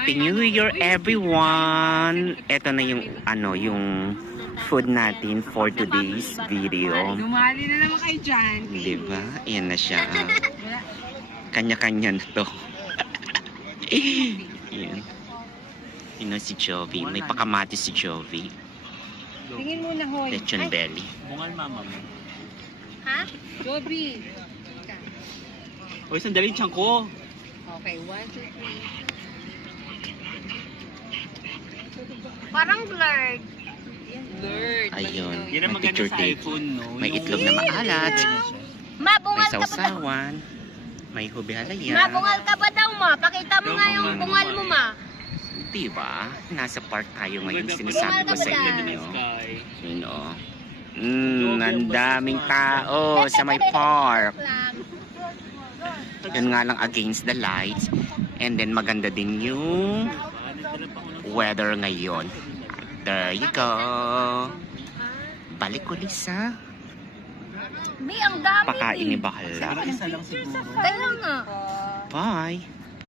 Happy New Year everyone! Ito na yung yung food natin for today's video. Dumali na naman kayo dyan. Diba? Ayan na siya. Kanya-kanya na to. Ayan. Yun si Jovi. May pakamati si Jovi. Tingin muna, hoy. Lechon belly. Bungal mama mo. Ha? Joby. Uy, sandali tiyan ko. Okay, 1, 2, 3. Parang blurred. Blurred. Ayun. Yan ang May maganda picture sa take. iPhone, no? May itlog na maalat. May Mabungal ka pa daw. sausawan. May hubi halaya. Mabungal ka pa daw, ma. Pakita mo nga yung bungal mo, ma. Diba? Nasa park tayo ngayon. Maganda Sinasabi ko sa Bungal ka ba inyo. Sky. Yun o. Ang daming tao sa may park. Yun nga lang against the lights. And then maganda din yung weather ngayon. There you go. Balik ko, Lisa. Bi, ang dami. Pakain ni Bakla. Isa lang siguro. Kaya nga. Bye.